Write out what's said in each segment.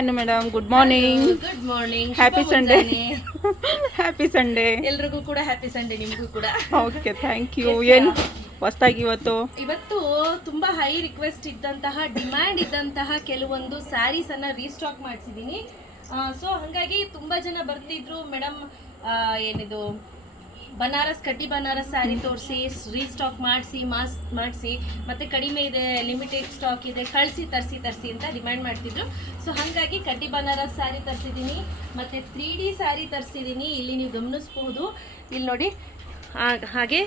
ಅನ್ನು madam, good morning. Good morning, happy Sunday. Happy Sunday. ಎಲ್ರಿಗೂ ಕೂಡ ಹ್ಯಾಪಿ ಸಂಡೇ, ನಿಮಗೂ ಕೂಡ. Okay, thank you. ಏನು ಹೊಸದಾಗಿ ಇವತ್ತು ತುಂಬಾ ಹೈ ರಿಕ್ವೆಸ್ಟ್ ಇದ್ದಂತಹ, ಡಿಮ್ಯಾಂಡ್ ಇದ್ದಂತಹ ಕೆಲವೊಂದು ಸ್ಯಾರೀಸ್ ಅನ್ನ ರೀಸ್ಟಾಕ್ ಮಾಡಿಸಿದೀನಿ. ಸೊ ಹಾಗಾಗಿ ತುಂಬಾ ಜನ ಬರ್ತಿದ್ರು, ಮೇಡಮ್ ಏನಿದು ಬನಾರಸ್, ಕಡ್ಡಿ ಬನಾರಸ್ ಸ್ಯಾರಿ ತೋರಿಸಿ, ರೀಸ್ಟಾಕ್ ಮಾಡಿಸಿ ಮತ್ತೆ ಕಡಿಮೆ ಇದೆ, ಲಿಮಿಟೆಡ್ ಸ್ಟಾಕ್ ಇದೆ, ತರಿಸಿ ಅಂತ ಡಿಮ್ಯಾಂಡ್ ಮಾಡ್ತಿದ್ರು. ಸೊ ಹಾಗಾಗಿ ಕಡ್ಡಿ ಬನಾರಸ್ ಸ್ಯಾರಿ ತರಿಸಿದ್ದೀನಿ, ಮತ್ತೆ 3D ಸ್ಯಾರಿ ತರಿಸಿದ್ದೀನಿ. ಇಲ್ಲಿ ನೀವು ಗಮನಿಸಬಹುದು, ಇಲ್ಲಿ ನೋಡಿ, ಹಾಗೆ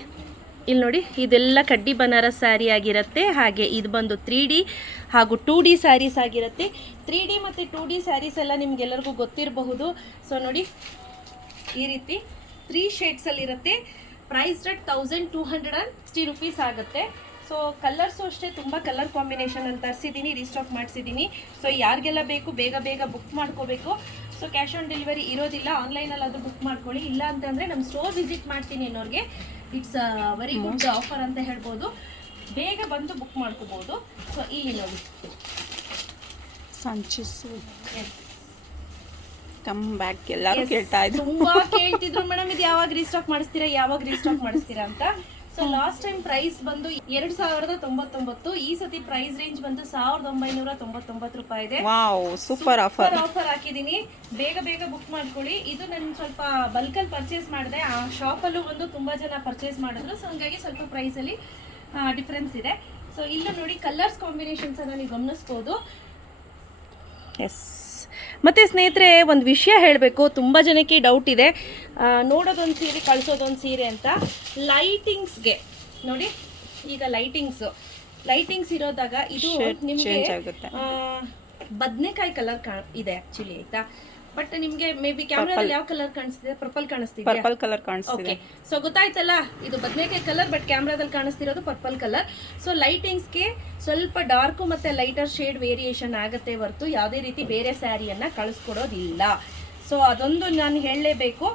ಇಲ್ಲಿ ನೋಡಿ, ಇದೆಲ್ಲ ಕಡ್ಡಿ ಬನಾರಸ್ ಸ್ಯಾರಿ ಆಗಿರುತ್ತೆ. ಹಾಗೆ ಇದು ಬಂದು 3D ಹಾಗೂ 2D ಸ್ಯಾರೀಸ್ ಆಗಿರುತ್ತೆ. 3D ಮತ್ತು 2D ಸ್ಯಾರೀಸ್ ಎಲ್ಲ ನಿಮ್ಗೆಲ್ಲರಿಗೂ ಗೊತ್ತಿರಬಹುದು. ಸೊ ನೋಡಿ, ಈ ರೀತಿ 3 ಶೇಡ್ಸಲ್ಲಿ ಇರುತ್ತೆ. ಪ್ರೈಸ್ ರೇಟ್ 1260 ರುಪೀಸ್ ಆಗುತ್ತೆ. ಸೊ ಕಲರ್ಸು ಅಷ್ಟೇ, ತುಂಬ ಕಲರ್ ಕಾಂಬಿನೇಷನ್ ಅಂತ ತರಿಸಿದ್ದೀನಿ, ರೀಸ್ಟಾಕ್ ಮಾಡಿಸಿದ್ದೀನಿ. ಸೊ ಯಾರಿಗೆಲ್ಲ ಬೇಕು ಬೇಗ ಬುಕ್ ಮಾಡ್ಕೋಬೇಕು. ಸೊ ಕ್ಯಾಶ್ ಆನ್ ಡೆಲಿವರಿ ಇರೋದಿಲ್ಲ, ಆನ್ಲೈನಲ್ಲಿ ಅದು ಬುಕ್ ಮಾಡ್ಕೊಳ್ಳಿ. ಇಲ್ಲ ಅಂತಂದರೆ ನಮ್ಮ ಸ್ಟೋರ್ ವಿಸಿಟ್ ಮಾಡ್ತೀನಿ ಅನ್ನೋರಿಗೆ ಇಟ್ಸ್ ವೆರಿ ಗುಡ್ ಆಫರ್ ಅಂತ ಹೇಳ್ಬೋದು. ಬೇಗ ಬಂದು ಬುಕ್ ಮಾಡ್ಕೋಬೋದು. ಸೊ ಇಲ್ಲಿ ನೋಡಿ, ಸಂಚಿಸ್ ಕಮ್ ಬ್ಯಾಕ್ ಎಲ್ಲರೂ ಕೇಳ್ತಾ ಇದ್ರು, ತುಂಬಾ ಕೇಳ್ತಿದ್ರು, ಮೇಡಮ್ ಇದು ಯಾವಾಗ ರೀಸ್ಟಾಕ್ ಮಾಡಿಸ್ತೀರಾ ಅಂತ. ಸೊ ಲಾಸ್ಟ್ ಟೈಮ್ ಪ್ರೈಸ್ ಬಂದು 2099, ಈ ಸತಿ ಪ್ರೈಸ್ ರೇಂಜ್ ಬಂದು 1999 ರೂಪಾಯಿ ಇದೆ. ವಾವ್, ಸೂಪರ್ ಆಫರ್ ಹಾಕಿದೀನಿ. ಬೇಗ ಬುಕ್ ಮಾಡ್ಕೊಳ್ಳಿ. ಇದು ನಾನು ಸ್ವಲ್ಪ ಬಲ್ಕಲ್ಲಿ ಪರ್ಚೇಸ್ ಮಾಡಿದೆ, ಆ ಶಾಪಲ್ಲೂ ಬಂದು ತುಂಬಾ ಜನ ಪರ್ಚೇಸ್ ಮಾಡಿದ್ರು. ಸೊ ಹಂಗಾಗಿ ಸ್ವಲ್ಪ ಪ್ರೈಸ್ ಅಲ್ಲಿ ಡಿಫ್ರೆನ್ಸ್ ಇದೆ. ಸೊ ಇಲ್ಲ ನೋಡಿ, ಕಲರ್ಸ್ ಕಾಂಬಿನೇಷನ್ಸ್ ಅನ್ನ ನೀವು ಗಮನಿಸ್ಬೋದು. ಎಸ್, ಮತ್ತು ಸ್ನೇಹಿತರೆ, ಒಂದು ವಿಷಯ ಹೇಳಬೇಕು, ತುಂಬ ಜನಕ್ಕೆ ಡೌಟ್ ಇದೆ, ನೋಡೋದೊಂದು ಸೀರೆ ಕಳಿಸೋದೊಂದು ಸೀರೆ ಅಂತ. ಲೈಟಿಂಗ್ಸ್ಗೆ ನೋಡಿ, ಈಗ ಲೈಟಿಂಗ್ಸ್ ಇರೋದಾಗ ಇದು ನಿಮಗೆ ಬದನೆಕಾಯಿ ಕಲರ್ ಇದೆ ಆ್ಯಕ್ಚುಲಿ, ಆಯಿತಾ. ಬಟ್ ನಿಮಗೆ ಮೇ ಬಿ ಕ್ಯಾಮ್ರಾದಲ್ಲಿ ಯಾವ ಕಲರ್ ಕಾಣಿಸ್ತಿದೆ? ಪರ್ಪಲ್ ಕಾಣಿಸ್ತಿದೆ. ಸೊ ಗೊತ್ತಾಯ್ತಲ್ಲ, ಇದು ಬದನೆಕಾಯಿ ಕಲರ್, ಬಟ್ ಕ್ಯಾಮ್ರಾದಲ್ಲಿ ಕಾಣಿಸ್ತಿರೋದು ಪರ್ಪಲ್ ಕಲರ್. ಸೊ ಲೈಟಿಂಗ್ಸ್ಗೆ ಸ್ವಲ್ಪ ಡಾರ್ಕು ಮತ್ತು ಲೈಟರ್ ಶೇಡ್ ವೇರಿಯೇಷನ್ ಆಗುತ್ತೆ ಹೊರತು ಯಾವುದೇ ರೀತಿ ಬೇರೆ ಸ್ಯಾರಿಯನ್ನು ಕಳಿಸ್ಕೊಡೋದಿಲ್ಲ. ಸೊ ಅದೊಂದು ನಾನು ಹೇಳಲೇಬೇಕು.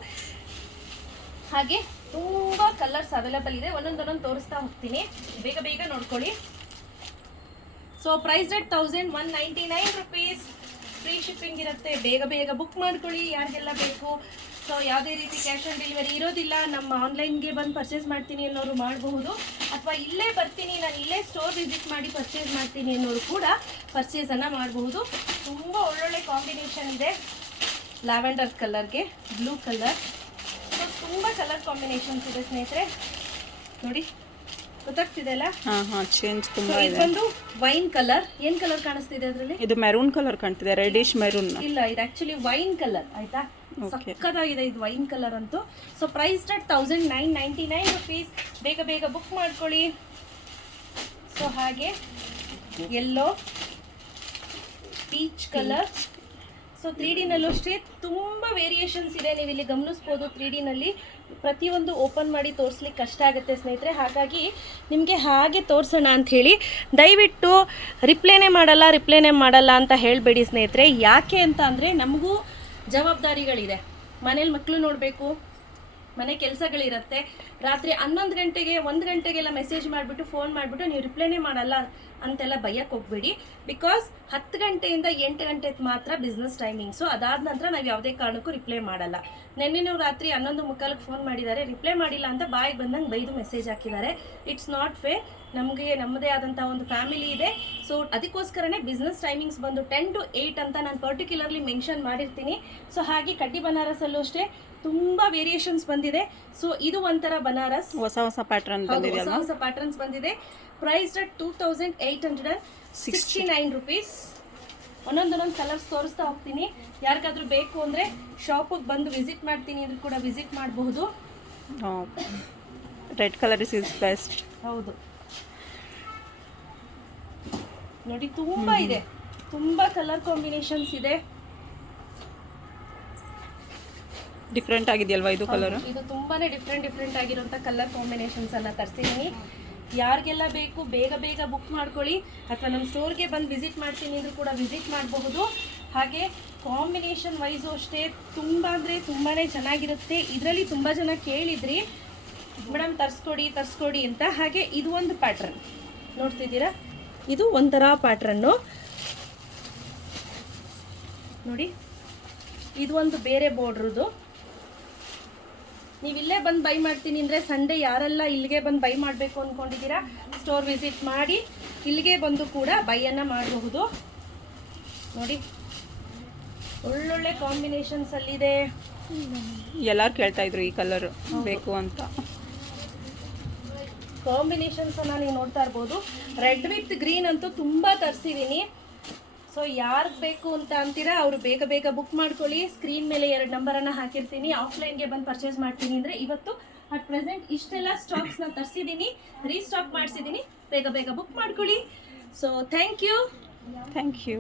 ಹಾಗೆ ತುಂಬ ಕಲರ್ಸ್ ಅವೈಲೇಬಲ್ ಇದೆ, ಒಂದೊಂದೊಂದು ತೋರಿಸ್ತಾ ಹೋಗ್ತೀನಿ, ಬೇಗ ನೋಡ್ಕೊಳ್ಳಿ. So price rate 1199 rupees. Free shipping ಇರುತ್ತೆ. ಬೇಗ ಬುಕ್ ಮಾಡ್ಕೊಳ್ಳಿ ಯಾರಿಗೆಲ್ಲ ಬೇಕು. ಸೊ ಯಾವುದೇ ರೀತಿ ಕ್ಯಾಶ್ ಆನ್ ಡೆಲಿವರಿ ಇರೋದಿಲ್ಲ. ನಮ್ಮ ಆನ್ಲೈನ್ಗೆ ಬಂದು ಪರ್ಚೇಸ್ ಮಾಡ್ತೀನಿ ಅನ್ನೋರು ಮಾಡಬಹುದು, ಅಥವಾ ಇಲ್ಲೇ ಬರ್ತೀನಿ, ನಾನು ಇಲ್ಲೇ ಸ್ಟೋರ್ ವಿಸಿಟ್ ಮಾಡಿ ಪರ್ಚೇಸ್ ಮಾಡ್ತೀನಿ ಅನ್ನೋರು ಕೂಡ ಪರ್ಚೇಸನ್ನು ಮಾಡಬಹುದು. ತುಂಬ ಒಳ್ಳೊಳ್ಳೆ ಕಾಂಬಿನೇಷನ್ ಇದೆ. ಲ್ಯಾವೆಂಡರ್ ಕಲರ್ಗೆ ಬ್ಲೂ ಕಲರ್, ಸೊ ತುಂಬ ಕಲರ್ ಕಾಂಬಿನೇಷನ್ಸ್ ಇದೆ ಸ್ನೇಹಿತರೆ. ನೋಡಿ, ಗೊತ್ತಾಗ್ತಿದೆ ಅಲ್ಲ? ಚೇಂಜ್ ತುಂಬಾ ಇದೆ. ಇದು ಬಂದು ವೈನ್ ಕಲರ್. ಏನ್ ಕಲರ್ ಕಾಣಿಸ್ತಿದೆ ಅದರಲ್ಲಿ? ಇದು ಮೆರೂನ್ ಕಲರ್ ಕಾಣ್ತಿದೆ, ರೆಡಿಶ್ ಮೆರೂನ್. ಇಲ್ಲ, ಇದು ಆಕ್ಚುಲಿ ವೈನ್ ಕಲರ್, ಆಯ್ತಾ. ಸಕ್ಕತ್ತಾಗಿದೆ ಇದು ವೈನ್ ಕಲರ್ ಅಂತೂ. So price rate 1999 rupees. ಬೇಗ ಬುಕ್ ಮಾಡ್ಕೊಳ್ಳಿ. ಸೊ ಹಾಗೆ yellow, peach colour. So 3D ನಲ್ಲೂ ಅಷ್ಟೇ ತುಂಬ ವೇರಿಯೇಷನ್ಸ್ ಇದೆ, ನೀವು ಇಲ್ಲಿ ಗಮನಿಸ್ಬೋದು. 3D ನಲ್ಲಿ ಪ್ರತಿಯೊಂದು ಓಪನ್ ಮಾಡಿ ತೋರಿಸ್ಲಿಕ್ಕೆ ಕಷ್ಟ ಆಗುತ್ತೆ ಸ್ನೇಹಿತರೆ. ಹಾಗಾಗಿ ನಿಮಗೆ ಹಾಗೆ ತೋರಿಸೋಣ ಅಂಥೇಳಿ, ದಯವಿಟ್ಟು ರಿಪ್ಲೈನೇ ಮಾಡಲ್ಲ ಅಂತ ಹೇಳಬೇಡಿ ಸ್ನೇಹಿತರೆ. ಯಾಕೆ ಅಂತ ಅಂದರೆ, ನಮಗೂ ಜವಾಬ್ದಾರಿಗಳಿದೆ. ಮನೇಲಿ ಮಕ್ಕಳು ನೋಡಬೇಕು, ಮನೆ ಕೆಲಸಗಳಿರುತ್ತೆ. ರಾತ್ರಿ 11 ಗಂಟೆಗೆ 1 ಗಂಟೆಗೆಲ್ಲ ಮೆಸೇಜ್ ಮಾಡಿಬಿಟ್ಟು ಫೋನ್ ಮಾಡಿಬಿಟ್ಟು ನೀವು ರಿಪ್ಲೈನೇ ಮಾಡಲ್ಲ ಅಂತೆಲ್ಲ ಭಯಕ್ಕೆ ಹೋಗ್ಬೇಡಿ. ಬಿಕಾಸ್ 10 ಗಂಟೆಯಿಂದ 8 ಗಂಟೆ ಮಾತ್ರ ಬಿಸ್ನೆಸ್ ಟೈಮಿಂಗ್ಸು. ಅದಾದ ನಂತರ ನಾವು ಯಾವುದೇ ಕಾರಣಕ್ಕೂ ರಿಪ್ಲೈ ಮಾಡಲ್ಲ. ನೆನ್ನೆ ರಾತ್ರಿ 11:45 ಫೋನ್ ಮಾಡಿದ್ದಾರೆ, ರಿಪ್ಲೈ ಮಾಡಿಲ್ಲ ಅಂತ ಬಾಯಿಗೆ ಬಂದಂಗೆ ಬೈದು ಮೆಸೇಜ್ ಹಾಕಿದ್ದಾರೆ. It's not fair. ನಮಗೆ ನಮ್ಮದೇ ಆದಂಥ ಒಂದು ಫ್ಯಾಮಿಲಿ ಇದೆ. ಸೊ ಅದಕ್ಕೋಸ್ಕರನೇ ಬಿಸ್ನೆಸ್ ಟೈಮಿಂಗ್ಸ್ ಬಂದು 10 to 8 ಅಂತ ನಾನು ಪರ್ಟಿಕ್ಯುಲರ್ಲಿ ಮೆನ್ಷನ್ ಮಾಡಿರ್ತೀನಿ. ಸೊ ಹಾಗೆ ಕಡ್ಡಿ ಬನಾರಸಲ್ಲೂ ಅಷ್ಟೇ ತುಂಬ ವೇರಿಯೇಷನ್ಸ್ ಬಂದಿದೆ. ಸೊ ಇದು ಒಂಥರ ಬನಾರಸ್, ಹೊಸ ಪ್ಯಾಟರ್ನ್ಸ್ ಬಂದಿದೆ. Price rate 2869 rupees. ಒಂದೊಂದೊಂದು ಕಲರ್ಸ್ ತೋರಿಸ್ತಾ ಹೋಗ್ತೀನಿ. ಯಾರಿಗಾದ್ರೂ ಬೇಕು ಅಂದರೆ ಶಾಪಿಗೆ ಬಂದು ವಿಸಿಟ್ ಮಾಡ್ತೀನಿ ಅಂದ್ರೂ ಕೂಡ ವಿಸಿಟ್ ಮಾಡಬಹುದು. Red colour is best. ಹೌದು ನೋಡಿ, ತುಂಬ ಇದೆ, ತುಂಬ ಕಲರ್ ಕಾಂಬಿನೇಷನ್ಸ್ ಇದೆ. ಡಿಫ್ರೆಂಟ್ ಆಗಿದೆಯಲ್ವಾ ಇದು ಕಲರ್? ಇದು ತುಂಬಾನೇ ಡಿಫ್ರೆಂಟ್ ಆಗಿರುವಂಥ ಕಲರ್ ಕಾಂಬಿನೇಷನ್ಸ್ ಅನ್ನ ತರಿಸಿದ್ದೀನಿ. ಯಾರಿಗೆಲ್ಲ ಬೇಕು ಬೇಗ ಬುಕ್ ಮಾಡ್ಕೊಳ್ಳಿ, ಅಥವಾ ನಮ್ಮ ಸ್ಟೋರ್ಗೆ ಬಂದು ವಿಸಿಟ್ ಮಾಡ್ತೀನಿ ಅಂದರೂ ಕೂಡ ವಿಸಿಟ್ ಮಾಡಬಹುದು. ಹಾಗೆ ಕಾಂಬಿನೇಷನ್ ವೈಸು ಅಷ್ಟೇ ತುಂಬ ಅಂದರೆ ತುಂಬಾ ಚೆನ್ನಾಗಿರುತ್ತೆ. ಇದರಲ್ಲಿ ತುಂಬ ಜನ ಕೇಳಿದ್ರಿ, ಮೇಡಮ್ ತರಿಸ್ಕೊಡಿ ಅಂತ. ಹಾಗೆ ಇದು ಒಂದು ಪ್ಯಾಟ್ರನ್ ನೋಡ್ತಿದ್ದೀರಾ, ಇದು ಒಂಥರ ಪ್ಯಾಟ್ರನ್ನು. ನೋಡಿ, ಇದು ಒಂದು ಬೇರೆ ಬಾರ್ಡ್ರದು. ನೀವು ಇಲ್ಲೇ ಬಂದು ಬೈ ಮಾಡ್ತೀನಿ ಅಂದರೆ ಸಂಡೇ ಯಾರೆಲ್ಲ ಇಲ್ಲಿಗೆ ಬಂದು ಬೈ ಮಾಡಬೇಕು ಅಂದ್ಕೊಂಡಿದ್ದೀರಾ ಸ್ಟೋರ್ ವಿಸಿಟ್ ಮಾಡಿ ಇಲ್ಲಿಗೆ ಬಂದು ಕೂಡ ಬೈಯನ್ನು ಮಾಡಬಹುದು. ನೋಡಿ, ಒಳ್ಳೊಳ್ಳೆ ಕಾಂಬಿನೇಷನ್ಸ್ ಅಲ್ಲಿದೆ. ಎಲ್ಲರೂ ಕೇಳ್ತಾ ಇದ್ರು ಈ ಕಲರ್ ಬೇಕು ಅಂತ. ಕಾಂಬಿನೇಷನ್ಸನ್ನು ನೀವು ನೋಡ್ತಾ ಇರ್ಬೋದು. ರೆಡ್ ವಿತ್ ಗ್ರೀನ್ ಅಂತೂ ತುಂಬ ತರಿಸಿದ್ದೀನಿ. ಸೊ ಯಾರಿಗೆ ಬೇಕು ಅಂತ ಅಂತೀರಾ ಅವರು ಬೇಗ ಬೇಗ ಬುಕ್ ಮಾಡ್ಕೊಳ್ಳಿ. ಸ್ಕ್ರೀನ್ ಮೇಲೆ 2 ನಂಬರನ್ನು ಹಾಕಿರ್ತೀನಿ. ಆಫ್ಲೈನ್ಗೆ ಬಂದು ಪರ್ಚೇಸ್ ಮಾಡ್ತೀನಿ ಅಂದರೆ ಇವತ್ತು ಅಟ್ ಪ್ರೆಸೆಂಟ್ ಇಷ್ಟೆಲ್ಲ ಸ್ಟಾಕ್ಸ್ನ ತರಿಸಿದ್ದೀನಿ, ರೀಸ್ಟಾಕ್ ಮಾಡಿಸಿದ್ದೀನಿ. ಬೇಗ ಬೇಗ ಬುಕ್ ಮಾಡ್ಕೊಳ್ಳಿ. So thank you.